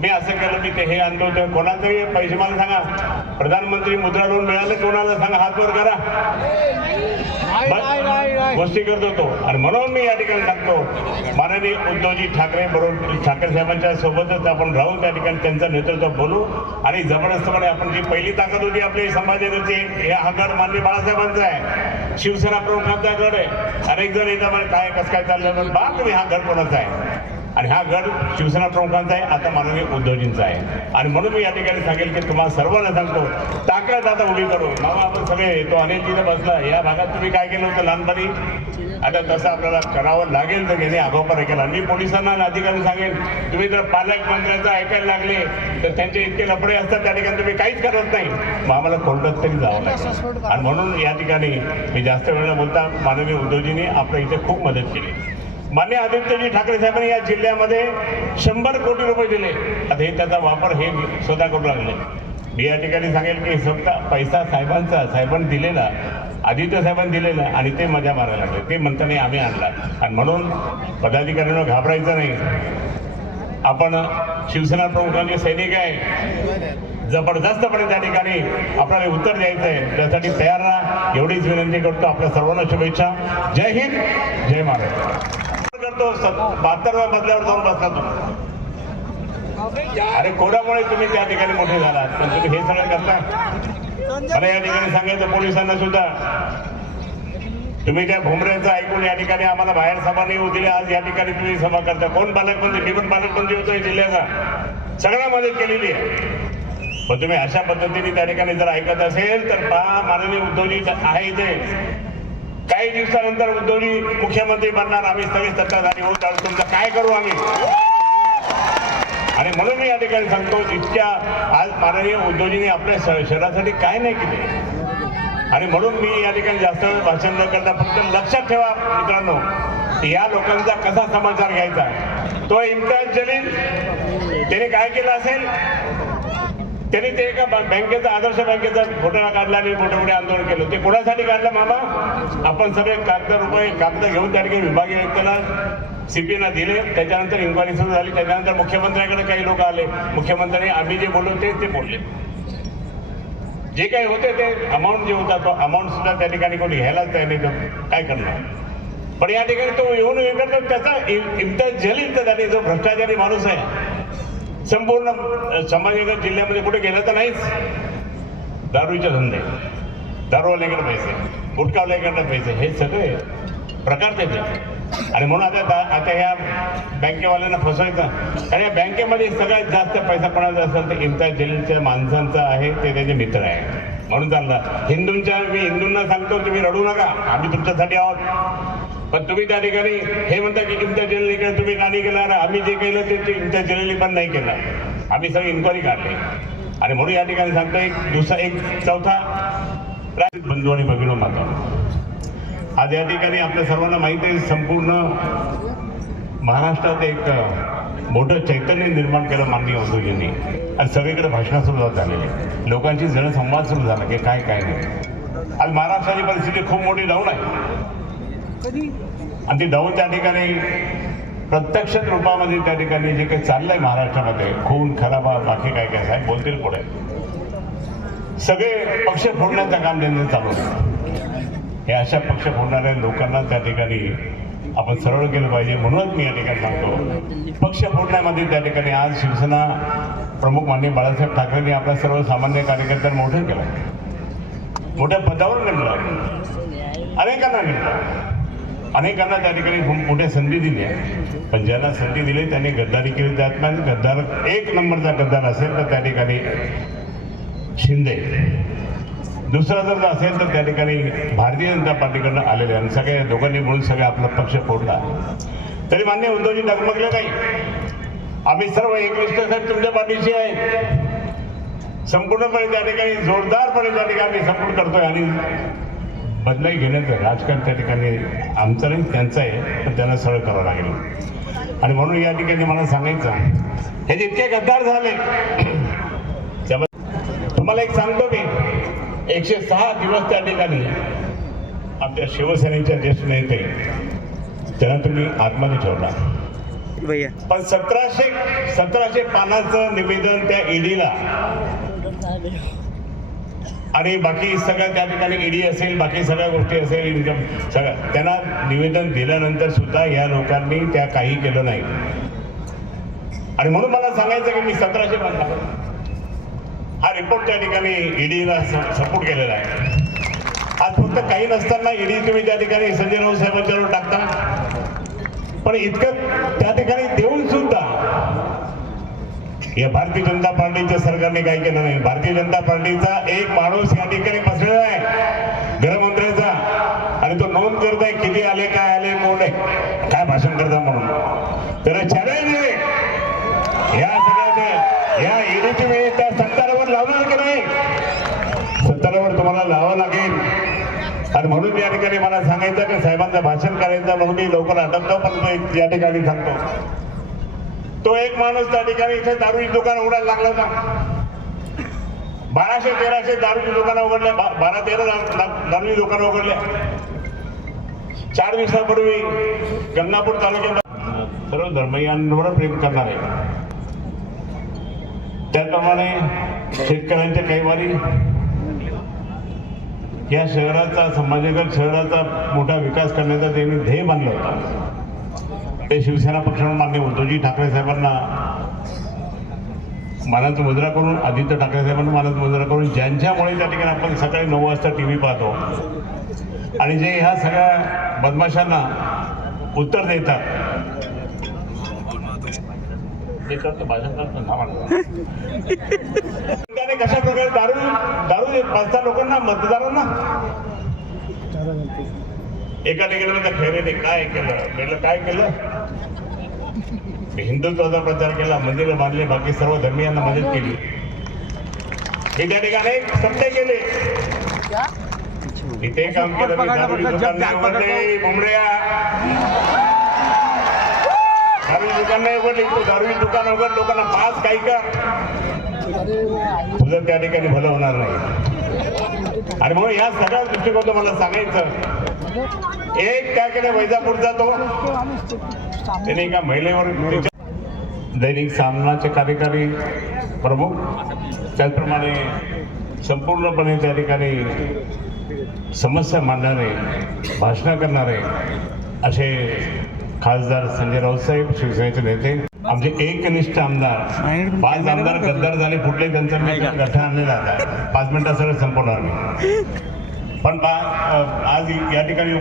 मी असं केलं मी ते हे आणतो ते कोणातरी पैसे मला सांगा. प्रधानमंत्री मुद्रा लोन मिळालं कोणाला सांगा हात वर करा. गोष्टी करतो तो. आणि म्हणून मी या ठिकाणी सांगतो. माननीय उद्धवजी ठाकरे बरोबर ठाकरे साहेबांच्या सोबतच आपण राहून त्या ठिकाणी त्यांचं नेतृत्व बोलू. आणि जबरदस्तपणे आपण जी पहिली ताकद होती आपली संभाजीनगरची हे हा गड माननीय बाळासाहेबांचा आहे. शिवसेना गड आहे अनेक जण येतात काय कसं काय चाललं बा तुम्ही हा गड कोणाचा आहे? आणि हा गड शिवसेना प्रमुखांचा आहे आता माननीय उद्धवजींचा आहे. आणि म्हणून मी या ठिकाणी सांगेल की तुम्हाला सर्वांना सांगतो ताकद आता उभी करू मामा आपण सगळे येतो अनेक तिथे बसला. या भागात तुम्ही काय केलं होतं लहानपणी? आता तसं आपल्याला करावं लागेल तर घेणे आगोपा केला. मी पोलिसांना आणि अधिकारी सांगेन तुम्ही जर पालकमंत्र्यांचं ऐकायला लागले तर त्यांचे इतके लफडे असतात त्या ठिकाणी तुम्ही काहीच करत नाही. मग आम्हाला कोर्टात तरी जावं लागेल. आणि म्हणून या ठिकाणी मी जास्त वेळ बोलता माननीय उद्धवजींनी आपल्या इथे खूप मदत केली. मान्य आदित्यजी ठाकरे साहेबांनी या जिल्ह्यामध्ये शंभर कोटी रुपये दिले. आता हे त्याचा वापर हे स्वतः करू लागले. मी या ठिकाणी सांगेल की स्वतः पैसा साहेबांचा साहेबांनी दिलेला आदित्य साहेबांनी दिलेला आणि ते मजा मारायला लागले. ते म्हणताना आम्ही आणला. आणि म्हणून पदाधिकाऱ्यांना घाबरायचं नाही. आपण शिवसेना प्रमुखांचे सैनिक आहे. जबरदस्तपणे त्या ठिकाणी आपल्याला उत्तर द्यायचं आहे त्यासाठी तयार राहा. एवढीच विनंती करतो आपल्या सर्वांना शुभेच्छा. जय हिंद. जय महाराष्ट्र. करतो बहात्तरव्या मजल्यावर जाऊन बसला तुम्ही अरे कोणामुळे तुम्ही त्या ठिकाणी मोठे झालात. पण तुम्ही हे सगळं करता? मला या ठिकाणी सांगायचं पोलिसांना सुद्धा. तुम्ही त्या भुमऱ्यांचं ऐकून या ठिकाणी आम्हाला बाहेर सभा नाही होऊ दिली. आज या ठिकाणी तुम्ही सभा करता. कोण पालकमंत्री मी पण पालकमंत्री होतो जिल्ह्याचा. सगळ्या मदत केलेली आहे. पण तुम्ही अशा पद्धतीने त्या ठिकाणी जर ऐकत असेल तर पहा माननीय उद्धवजी आहे इथे. काही दिवसानंतर उद्धवजी मुख्यमंत्री बनणार आम्ही सगळे सत्ताधारी होत आणि तुमचं काय करू आम्ही? आणि म्हणून मी या ठिकाणी सांगतो इतक्या आज माननीय उद्धवजींनी आपल्या श- शहरासाठी काय नाही केले. आणि म्हणून मी या ठिकाणी जास्त वेळ भाषण न करता फक्त लक्षात ठेवा मित्रांनो या लोकांचा कसा समाचार घ्यायचा तो इम्तियाज जलील त्याने काय केलं असेल? त्यांनी ते एका बँकेचा आदर्श बँकेचा घोटाळा काढला आणि मोठे मोठे आंदोलन केलं. ते कोणासाठी काढलं मामा? आपण सगळे कागद रुपये कागद घेऊन त्या ठिकाणी विभागीय आयुक्ताला सीपीना दिले. त्याच्यानंतर इन्क्वायरी सुरू झाली. त्याच्यानंतर मुख्यमंत्र्यांकडे काही लोक आले. मुख्यमंत्र्यांनी आम्ही जे बोललो ते ते बोलले. जे काही होते ते अमाऊंट जे होता तो अमाऊंट सुद्धा त्या ठिकाणी कोणी घ्यायलाच तयार नाही. तर काय करणार? पण या ठिकाणी तो येऊन हे करतो त्याचा इम- इम्तियाज जलील तर त्याने जो भ्रष्टाचारी माणूस आहे संपूर्ण अ, संभाजीनगर जिल्ह्यामध्ये कुठे गेलं तर नाहीच. दारूचे धंदे. दारूवाल्याकडे पैसे गुटखावाल्याकडे पैसे हे सगळे प्रकार त्याचे. आणि म्हणून आता दा- आता ह्या बँकेवाल्यांना फसवायचं. कारण या बँकेमध्ये सगळ्यात जास्त पैसा कोणाचा असेल तर इम्तियाज माणसांचा आहे ते त्याचे मित्र आहे. म्हणून चाललं. हिंदूंच्या मी हिंदूंना सांगतो तुम्ही रडू नका. आम्ही तुमच्यासाठी आहोत. पण तुम्ही त्या ठिकाणी हे म्हणता की इम्तियाज केलं तुम्ही का नाही केलं आम्ही जे केलं ते ते जनरली पण नाही केलं. आम्ही सगळी इन्क्वायरी काढली. आणि म्हणून या ठिकाणी सांगतो एक दुसरा एक चौथा राज बंधू आणि भगिनो माता. आज या ठिकाणी आपल्या सर्वांना माहीत आहे संपूर्ण महाराष्ट्रात एक मोठं चैतन्य निर्माण केलं माननीय उद्धवजींनी. आणि सगळीकडे भाषणं सुरू झालेली लोकांची जनसंवाद सुरू झाला की काय काय नाही. आज महाराष्ट्राची परिस्थिती खूप मोठी डाऊन आहे. आणि ती डाऊन त्या ठिकाणी प्रत्यक्ष रूपामध्ये त्या ठिकाणी जे काही चाललंय महाराष्ट्रामध्ये खून खराबा बाकी काय काय साहेब बोलतील पुढे. सगळे पक्ष फोडण्याचं काम त्यांचं चालू हे अशा पक्ष फोडणाऱ्या लोकांना त्या ठिकाणी आपण सरळ केलं पाहिजे म्हणूनच मी या ठिकाणी सांगतो. पक्ष फोडण्यामध्ये त्या ठिकाणी आज शिवसेना प्रमुख माननीय बाळासाहेब ठाकरेंनी आपल्या सर्वसामान्य कार्यकर्त्यांना मोठं केलं मोठ्या पदावर नेमलं अनेकांना नेमलं अनेकांना त्या ठिकाणी खूप मोठ्या संधी दिल्या पण ज्यांना संधी दिली त्यांनी गद्दारी केली. त्यात नाही गद्दार एक नंबरचा गद्दार असेल तर त्या ठिकाणी शिंदे. दुसरा जर असेल तर त्या ठिकाणी भारतीय जनता पार्टीकडनं आलेले आणि सगळ्या दोघांनी मिळून सगळा आपला पक्ष फोडला. तरी मान्य उद्धवजी डगमगले नाही. आम्ही सर्व एकनिष्ठ साहेब तुमच्या पाठीशी आहे संपूर्णपणे त्या ठिकाणी जोरदारपणे त्या ठिकाणी सपोर्ट करतोय आणि बदलाई घेण्याचं राजकारण त्या ठिकाणी आमचं नाही त्यांचं आहे पण त्यांना सरळ करावं लागेल. आणि म्हणून या ठिकाणी मला सांगायचं हे जितके गद्दार झाले तुम्हाला एक सांगतो मी एकशे सहा दिवस त्या ठिकाणी आपल्या शिवसेनेच्या ज्येष्ठ नेते त्यांना तुम्ही आतमध्ये ठेवला. पण सतराशे सतराशे पानाचं निवेदन त्या ईडीला आणि बाकी सगळ्या त्या ठिकाणी ईडी असेल बाकी सगळ्या गोष्टी असेल इन्कम सगळ्या. त्यांना निवेदन दिल्यानंतर सुद्धा या लोकांनी त्या काही केलं नाही. आणि म्हणून मला सांगायचं की मी सतराशे पान हा रिपोर्ट त्या ठिकाणी ईडीला सपोर्ट केलेला आहे. आज फक्त काही नसताना ईडी तुम्ही त्या ठिकाणी संजय राऊत साहेबांच्यावर टाकता. पण इतकं त्या ठिकाणी या भारतीय जनता पार्टीच्या सरकारने काय केलं नाही. भारतीय जनता पार्टीचा एक माणूस या ठिकाणी बसलेला आहे. गृहमंत्र्याचा. आणि तो नोंद करत आहे किती आले काय आले कोण आहे. काय भाषण करता म्हणून. तर चॅलेंज आहे. या सगळ्या या ईडी तुम्ही त्या सत्तारावर लावणार की नाही? सत्तारावर तुम्हाला लावावं लागेल. आणि म्हणून या ठिकाणी मला सांगायचं की साहेबांचं भाषण करायचं म्हणून मी लवकर अटकतो पण एक या ठिकाणी सांगतो. तो एक माणूस त्या ठिकाणी इथे दारूची दुकान उघडायला लागला होता बाराशे तेराशे दारूची दुकानं उघडल्या. बा- बारा तेरा दारूची दुकानं उघडल्या. चार दिवसापूर्वी गंगापूर तालुक्यात सर्व धर्मयांवर प्रेम करणार. आहे त्याप्रमाणे शेतकऱ्यांच्या कैवारी. या शहराचा संभाजीनगर शहराचा मोठा विकास करण्याचा त्यांनी ध्येय मानलं होता. ते शिवसेना पक्षानं मान्य उद्धवजी ठाकरे साहेबांना मानाचं मुद्रा करून आदित्य ठाकरे साहेबांना मानाचं मुद्रा करून ज्यांच्यामुळे त्या ठिकाणी आपण सकाळी नऊ वाजता टी व्ही पाहतो आणि जे ह्या सगळ्या बदमाशांना उत्तर देतात. त्याने कशा प्रकारे दारू दारू पाच सहा लोकांना मतदारांना? एका ठिकाणी म्हणतात खैरेने काय केलं? म्हटलं काय केलं? हिंदुत्वाचा प्रचार केला मंदिर बांधले बाकी सर्व धर्मियांना मदत केली. मी त्या ठिकाणी सत्य केले. इथे काम केलं मी. दारूची दुकान नाही उघडले मुंबड्या दारूची दुकान नाही उघडली. तू दुकान उघड लोकांना पास काही कर. तुझं त्या ठिकाणी भलं होणार नाही. आणि म्हणून या सगळ्या दृष्टिकोन मला सांगायचं एक त्याकडे वैजापूरचा तो त्याने एका महिलेवर दैनिक सामनाचे कार्यकारी प्रमुख त्याचप्रमाणे संपूर्णपणे त्या ठिकाणी समस्या मांडणारे भाषणं करणारे असे खासदार संजय राऊत साहेब शिवसेनेचे नेते आमचे एकनिष्ठ आमदार पाच आमदार गद्दार झाले कुठले त्यांचा मी गठ्ठा आणलेला आता. पाच मिनिटात सगळं संपवणार मी. पण आज या ठिकाणी